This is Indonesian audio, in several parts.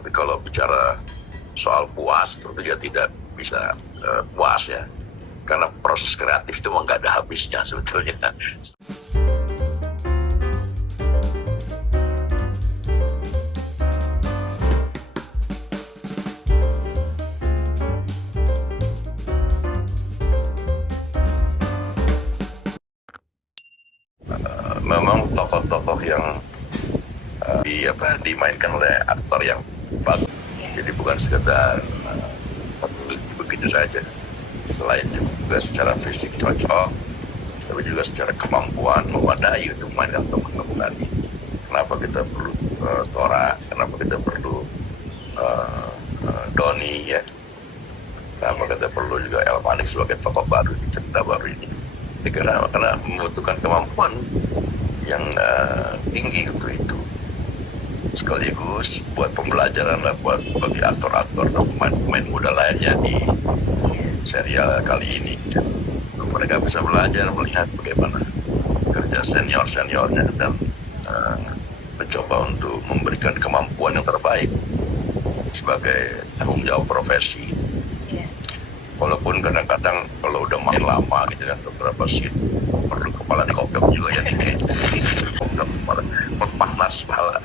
Tapi kalau bicara soal puas, tentu dia tidak bisa puas ya. Karena proses kreatif itu memang nggak ada habisnya sebetulnya. Memang tokoh-tokoh yang dimainkan oleh aktor yang bagus. Jadi bukan sekedar begitu saja. Selain juga secara fisik cocok, tapi juga secara kemampuan memadai untuk memainkan tokoh-tokoh tadi. Kenapa kita perlu Tora? Kenapa kita perlu Doni ya? Kenapa kita perlu juga El Manik sebagai tokoh baru di cerita baru ini? Karena membutuhkan kemampuan yang tinggi untuk itu. Sekaligus buat pembelajaran lah buat bagi aktor-aktor dan pemain-pemain muda lainnya di serial kali ini. Mereka bisa belajar melihat bagaimana kerja senior-seniornya dan mencoba untuk memberikan kemampuan yang terbaik sebagai tanggung jawab profesi. Walaupun kadang-kadang kalau udah main lama gitu kan beberapa scene perlu kepala dikopek juga ya dikit. Panas kepala.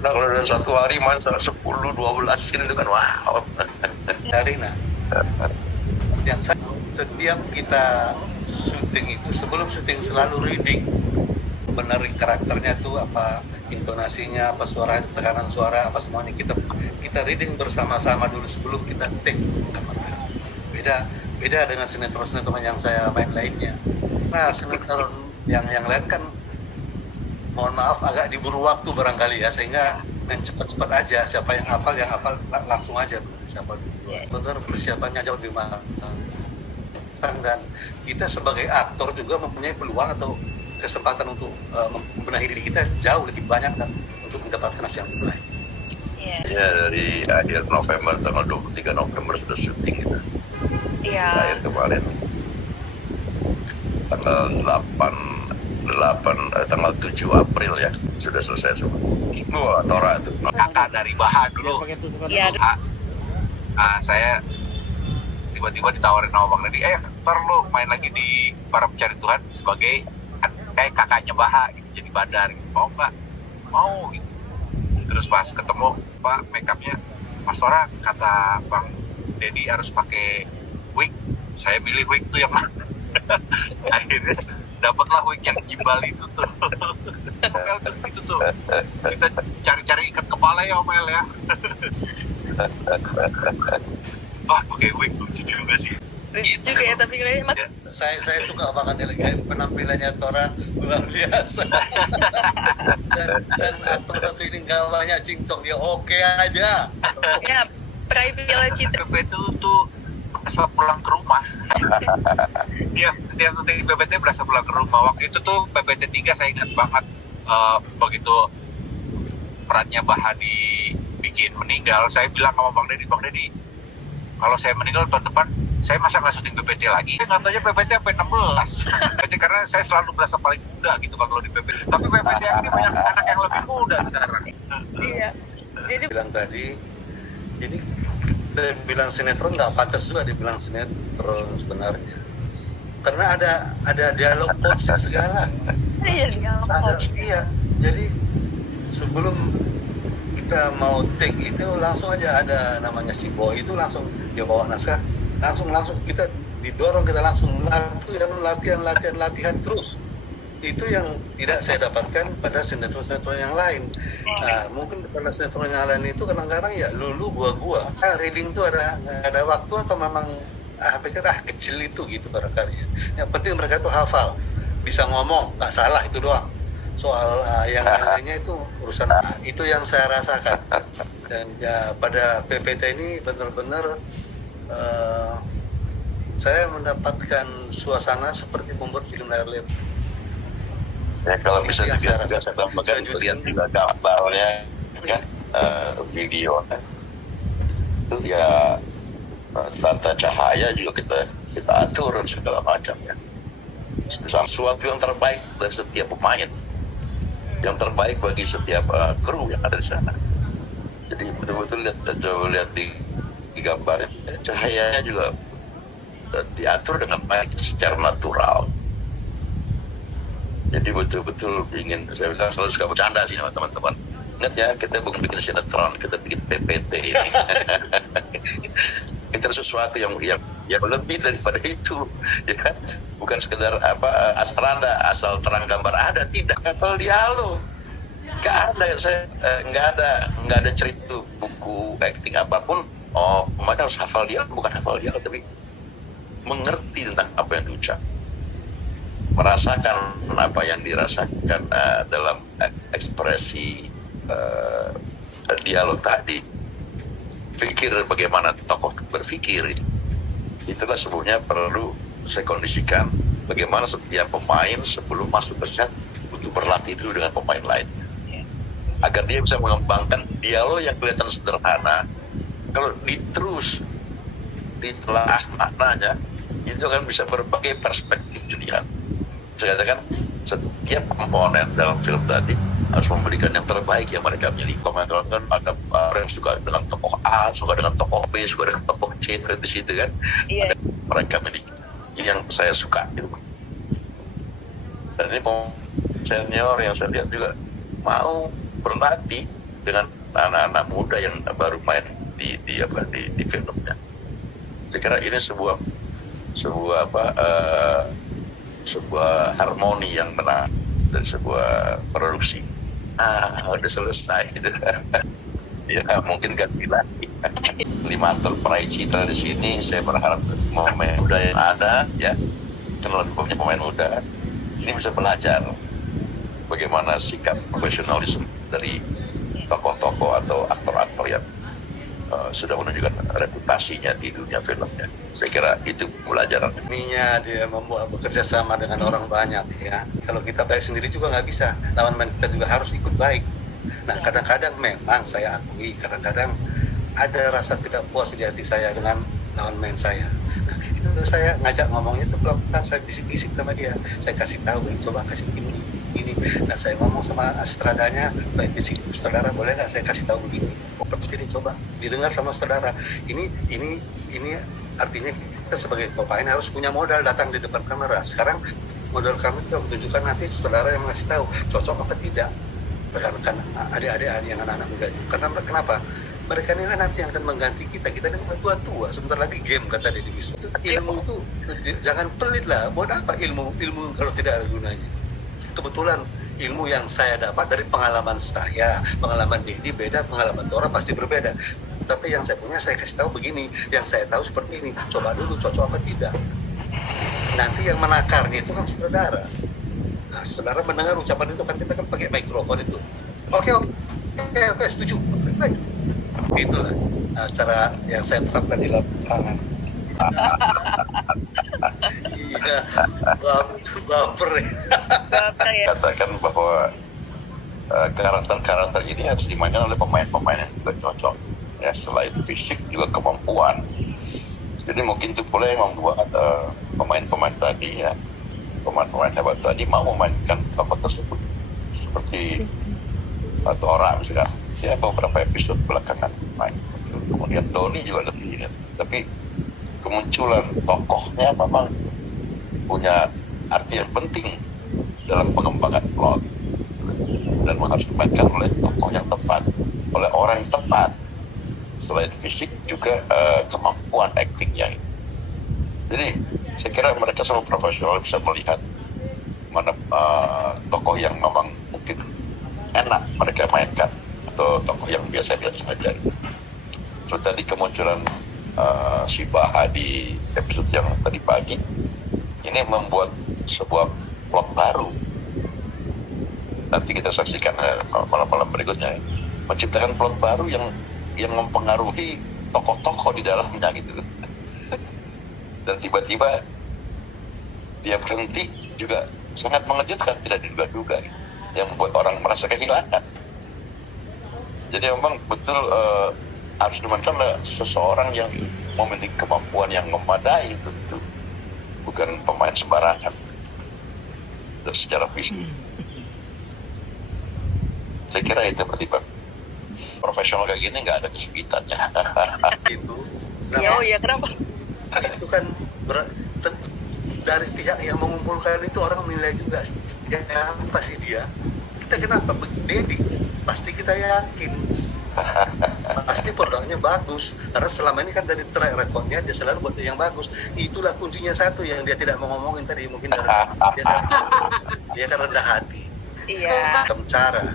Nah kalau dalam satu hari main 10-12 scene itu kan wow. Karina, yang setiap kita syuting itu sebelum syuting selalu reading benerin karakternya tuh apa intonasinya, apa suara, tekanan suara, apa semuanya kita reading bersama-sama dulu sebelum kita take. Beda dengan sinetron yang saya main lainnya. Nah sinetron yang lain kan mohon maaf agak diburu waktu barangkali ya, sehingga main cepat-cepat aja, siapa yang hafal langsung aja, siapa benar persiapannya jauh lebih matang. Dan kita sebagai aktor juga mempunyai peluang atau kesempatan untuk membenahi diri kita jauh lebih banyak dan untuk mendapatkan hasil yang lebih baik. Ya dari akhir November, tanggal 23 November sudah syuting kita. Akhir kemarin tanggal 7 April ya sudah selesai semua. Wah, Tora itu. Kakak dari Baha dulu. Iya. Saya tiba-tiba ditawarin sama Bang Deddy, ntar lo main lagi di Para Pencari Tuhan sebagai kayak kakaknya Baha gitu, jadi Badar gitu. Mau nggak? Mau gitu. Terus pas ketemu Pak makeupnya Mas Tora, kata Bang Deddy harus pakai wig. Saya pilih wig tuh yang akhirnya dapatlah wig yang gimbal itu tuh. Itu tuh kita cari-cari ikat kepala ya Om El ya. Pakai wig lucu juga sih. Gitu. Juga ya, tapi kayaknya ya. Saya suka banget penampilannya Tora luar biasa. dan aktor satu ini nggak banyak cincong, dia oke aja. Ya, privilege itu. PP itu tuh berasa pulang ke rumah. Dia setiap syuting PPT berasa pulang ke rumah. Waktu itu tuh PPT 3 saya ingat banget, begitu perannya Baha dibikin meninggal, saya bilang sama Bang Deddy, kalau saya meninggal tahun depan saya masa nggak syuting PPT lagi. Saya nggak tahu aja PPT sampai 16. PPT karena saya selalu berasa paling muda gitu kalau di PPT. Tapi PPT ini banyak anak yang lebih muda sekarang. Iya. Jadi bilang tadi, ini dia bilang sinetron nggak pantas juga dibilang sinetron sebenarnya. Karena ada dialog coach segala. iya dialog coach. Iya. Jadi sebelum kita mau take itu langsung aja ada namanya si boy itu langsung dia bawa naskah. Langsung kita didorong, kita langsung latihan terus. Itu yang tidak saya dapatkan pada sinetron yang lain. Nah, mungkin pada sinetron yang lain itu kadang-kadang ya lulu gua. Reading itu ada waktu atau memang pikir kecil itu gitu barangkali. Yang penting mereka tuh hafal, bisa ngomong, nggak salah itu doang. Soal yang lainnya itu urusan itu yang saya rasakan. Dan ya pada PPT ini benar-benar saya mendapatkan suasana seperti membuat film layar lebar. Ya kalau bisa dilihat juga saya tambahkan lihat juga gambarnya kan video itu ya tata cahaya juga kita atur segala macam ya. Sesuatu yang terbaik dari setiap pemain, yang terbaik bagi setiap kru yang ada di sana. Jadi betul-betul lihat di gambar, cahayanya juga diatur dengan baik secara natural. Jadi betul-betul ingin, saya bilang selalu suka bercanda sih sama teman-teman. Ingat ya, kita bukan bikin sinetron, kita bikin PPT ini. Itu sesuatu yang lebih daripada itu, ya. Bukan sekedar astrada asal terang gambar, ada tidak kapal dialog. Nggak ada cerita buku acting apapun. Oh, mereka harus hafal dialog, bukan hafal dialog, tapi mengerti tentang apa yang diucap, merasakan apa yang dirasakan dalam ekspresi dialog tadi, pikir bagaimana tokoh berpikir. Itulah sebetulnya perlu saya kondisikan bagaimana setiap pemain sebelum masuk ke set untuk berlatih dulu dengan pemain lain, agar dia bisa mengembangkan dialog yang kelihatan sederhana. Kalau ditelah maknanya, itu kan bisa berbagai perspektif dilihat. Saya katakan setiap komponen dalam film tadi harus memberikan yang terbaik yang mereka miliki. Komentar kan ada orang yang suka dengan tokoh A, suka dengan tokoh B, suka dengan tokoh C, di situ kan. Iya. Mereka miliki. Ini yang saya suka gitu. Dan ini senior yang saya lihat juga mau berlatih dengan anak-anak muda yang baru main di filmnya. Saya kira ini sebuah harmoni yang benar dari sebuah produksi. Udah selesai gitu. Ya mungkin ganti lagi. 5 aktor peraih citra di sini, saya berharap pemain muda yang ada, ya, kalau punya pemain muda ini bisa belajar bagaimana sikap profesionalisme dari tokoh-tokoh atau aktor-aktor yang sudah menunjukkan reputasinya di dunia filmnya. Saya kira itu pelajaran. Ininya dia membuat bekerja sama dengan orang banyak, ya. Kalau kita baik sendiri juga nggak bisa. Lawan main kita juga harus ikut baik. Nah, kadang-kadang memang saya akui, kadang-kadang ada rasa tidak puas di hati saya dengan lawan main saya. Nah, itu saya ngajak ngomongnya itu pelan-pelan, saya bisik-bisik sama dia. Saya kasih tahu, coba kasih ini. Nah, saya ngomong sama sutradanya, baik bisik, sutradara boleh nggak saya kasih tahu begini? Begini, coba didengar sama saudara. Ini artinya kita sebagai pemain harus punya modal datang di depan kamera. Sekarang modal kami itu menunjukkan nanti saudara yang ngasih tahu cocok apa tidak. Rekan-rekan adik-adik yang anak-anak muda itu. Karena kenapa? Mereka ini kan nanti yang akan mengganti kita kan tua-tua. Sebentar lagi game kata Deddy Wisnu. Ilmu itu jangan pelit lah. Buat apa ilmu kalau tidak ada gunanya? Kebetulan ilmu yang saya dapat dari pengalaman saya, pengalaman Deddy beda, pengalaman Tora pasti berbeda. Tapi yang saya punya saya kasih tahu begini, yang saya tahu seperti ini. Coba dulu cocok apa tidak. Nanti yang menakarnya itu kan saudara. Nah, saudara mendengar ucapan itu kan kita kan pakai mikrofon itu. Oke, setuju. Baik. Itulah cara yang saya terapkan di lapangan. Iya, baper ya. Katakan bahwa karakter-karakter ini harus dimainkan oleh pemain-pemain yang juga cocok. Ya, selain fisik juga kemampuan. Jadi mungkin itu pula yang membuat pemain-pemain tadi, ya, pemain-pemain hebat tadi mau memainkan tokoh tersebut. Seperti Tora misalkan, ya beberapa episode belakangan main. Kemudian Doni juga lebih ingat. Tapi kemunculan tokohnya memang punya arti yang penting dalam pengembangan plot dan harus dimainkan oleh tokoh yang tepat, oleh orang yang tepat. Selain fisik juga kemampuan aktingnya. Jadi saya kira mereka semua profesional bisa melihat mana tokoh yang memang mungkin enak mereka mainkan atau tokoh yang biasa-biasa saja. So tadi kemunculan si Baha di episode yang tadi pagi ini membuat sebuah plot baru. Nanti kita saksikan malam-malam berikutnya, menciptakan plot baru yang mempengaruhi tokoh-tokoh di dalamnya gitu. Dan tiba-tiba dia berhenti juga sangat mengejutkan, tidak diduga-duga, yang membuat orang merasa kehilangan. Jadi memang betul harus dimainkan oleh seseorang yang memiliki kemampuan yang memadai itu, bukan pemain sembarangan. Dan secara fisik, saya kira itu pertimbangan. profesional kayak gini nggak ada kesulitannya. Itu Ya, oh iya, kenapa? itu kan dari pihak yang mengumpulkan itu orang menilai juga siapa sih dia. Kita kenapa Dedi? Pasti kita yakin pasti produknya bagus, karena selama ini kan dari track recordnya dia selalu buat yang bagus. Itulah kuncinya satu yang dia tidak mau ngomongin tadi, mungkin dia kan rendah hati. Iya. Macam cara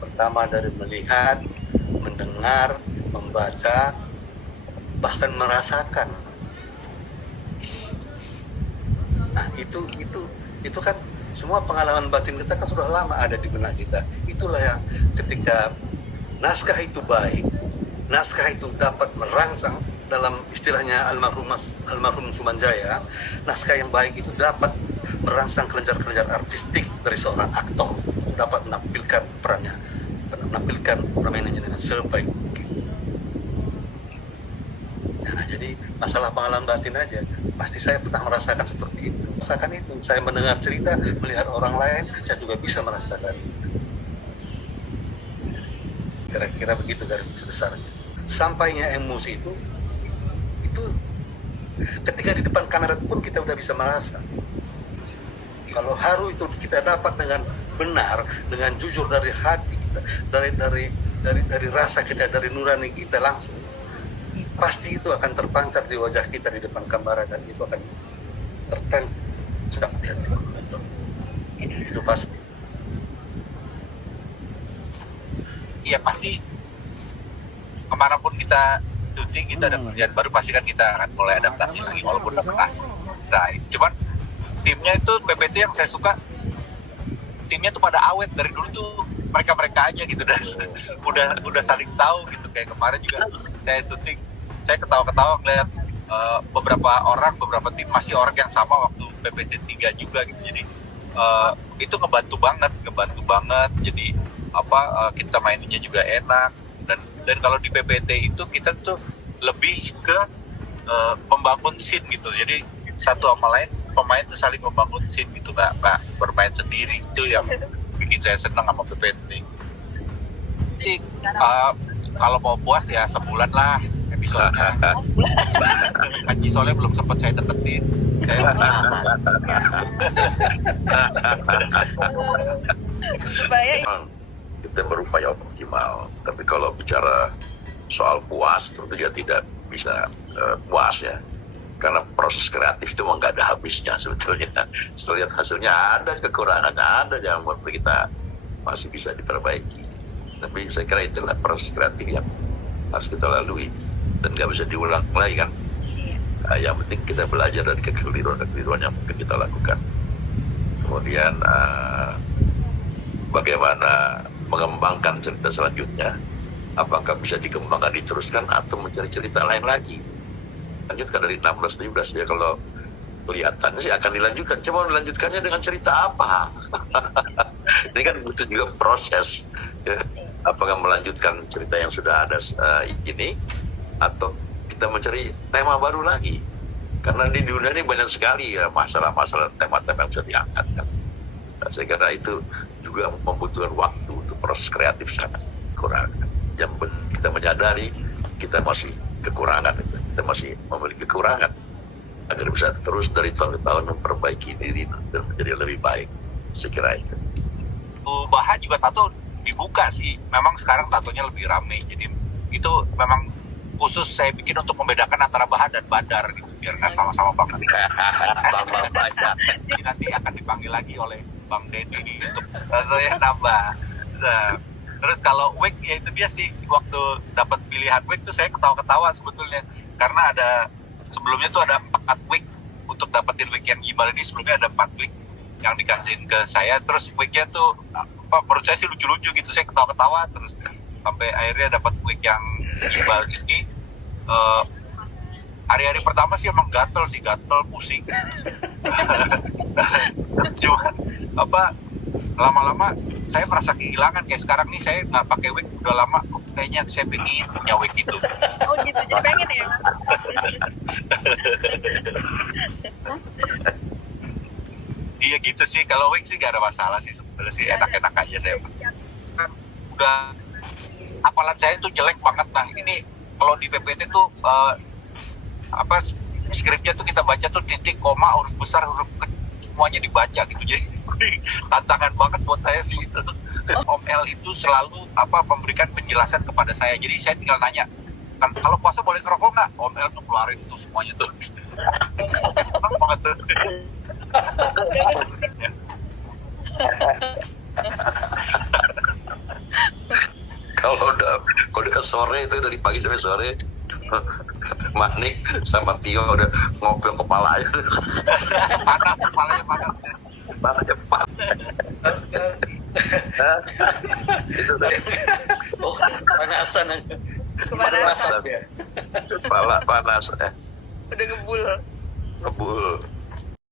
pertama dari melihat, mendengar, membaca, bahkan merasakan. Nah itu kan semua pengalaman batin kita kan sudah lama ada di benak kita. Itulah yang ketika naskah itu baik, naskah itu dapat merangsang, dalam istilahnya almarhum Sumanjaya, naskah yang baik itu dapat merangsang kelenjar-kelenjar artistik dari seorang aktor, dapat menampilkan perannya, menampilkan permainannya dengan sebaik mungkin. Nah, jadi masalah pengalaman batin aja, pasti saya pernah merasakan seperti itu. Merasakan itu, saya mendengar cerita, melihat orang lain, saya juga bisa merasakan itu. Kira-kira begitu dari besarnya. Sampainya emosi itu ketika di depan kamera itu pun kita udah bisa merasa. Kalau haru itu kita dapat dengan benar, dengan jujur dari hati kita, dari rasa kita, dari nurani kita langsung, pasti itu akan terpancar di wajah kita di depan kamera, dan itu akan tertancap di hati penonton. Itu pasti. Iya pasti. Kemanapun kita syuting, kita ada kerjaan baru, pasti kan kita akan mulai adaptasi lagi, walaupun udah pernah. Nah, cuman timnya itu PPT yang saya suka, timnya tuh pada awet dari dulu tuh, mereka aja gitu, dan udah saling tahu gitu. Kayak kemarin juga saya syuting, saya ketawa-ketawa ngeliat beberapa tim masih orang yang sama waktu PPT 3 juga gitu. Jadi itu ngebantu banget. Jadi kita mainnya juga enak, dan kalau di PPT itu kita tuh lebih ke membangun scene gitu. Jadi satu sama lain pemain tuh saling membangun scene gitu, nggak bermain sendiri. Itu yang bikin saya senang sama PPT. Jadi kalau mau puas ya sebulan lah episodenya. Haji soalnya belum sempat saya deketin. Supaya Kita berupaya optimal, tapi kalau bicara soal puas tentu dia tidak bisa puas ya, karena proses kreatif itu nggak ada habisnya sebetulnya. Setelah lihat hasilnya ada kekurangannya, ada yang menurut kita masih bisa diperbaiki, tapi saya kira itulah proses kreatif yang harus kita lalui dan nggak bisa diulang lagi kan. Yang penting kita belajar dari kekeliruan yang mungkin kita lakukan, kemudian bagaimana mengembangkan cerita selanjutnya, apakah bisa dikembangkan, diteruskan, atau mencari cerita lain lagi. Lanjutkan dari 16-17 ya, kalau kelihatannya sih akan dilanjutkan. Coba melanjutkannya dengan cerita apa? Ini kan butuh juga proses ya. Apakah melanjutkan cerita yang sudah ada ini, atau kita mencari tema baru lagi? Karena di dunia ini banyak sekali ya masalah-masalah, tema-tema yang bisa diangkat kan. Saya kira itu juga membutuhkan waktu untuk proses kreatif sangat kurang. Yang kita menyadari kita masih kekurangan, kita masih memiliki kekurangan, agar bisa terus dari tahun ke tahun memperbaiki diri dan menjadi lebih baik. Saya kira itu. Bahan juga tato dibuka sih. Memang sekarang tatonya lebih ramai. Jadi itu memang khusus saya bikin untuk membedakan antara Bahan dan Badar gitu, biar nggak sama-sama banget. Jadi nanti akan dipanggil lagi oleh Bang Denny untuk saya nambah. Nah, terus kalau wig ya itu dia sih, waktu dapat pilihan wig tuh saya ketawa-ketawa sebetulnya, karena ada sebelumnya tuh ada 4 wig untuk dapetin wig yang gimbal ini. Sebelumnya ada 4 wig yang dikasihin ke saya, terus wignya tuh menurut saya sih lucu-lucu gitu, saya ketawa-ketawa terus sampai akhirnya dapat wig yang gimbal ini. Hari-hari pertama sih emang gatel, pusing. Cuman lama-lama saya merasa kehilangan. Kayak sekarang nih saya nggak pakai wig udah lama, kayaknya saya pengen punya wig itu. oh gitu, jadi pengen ya. Iya gitu sih, kalau wig sih nggak ada masalah sih sebenarnya sih, enak-enak aja saya. Udah hafalan saya tuh jelek banget. Nah ini kalau di PPT tuh skripnya tuh kita baca tuh titik, koma, huruf besar, huruf kecil, semuanya dibaca gitu. Jadi tantangan banget buat saya sih itu. Om L itu selalu memberikan penjelasan kepada saya. Jadi saya tinggal nanya, kan kalau puasa boleh ngerokok nggak? Om L tuh keluarin tuh semuanya tuh. Senang banget tuh. Kalau udah sore itu dari pagi sampai sore, Manik sama Tio udah ngopel kepala aja. Panas, kepalanya panas. Kepalanya panas. Itu udah Panasan aja. Kemana? Ya. kepala panas, Udah ngebul. ngebul.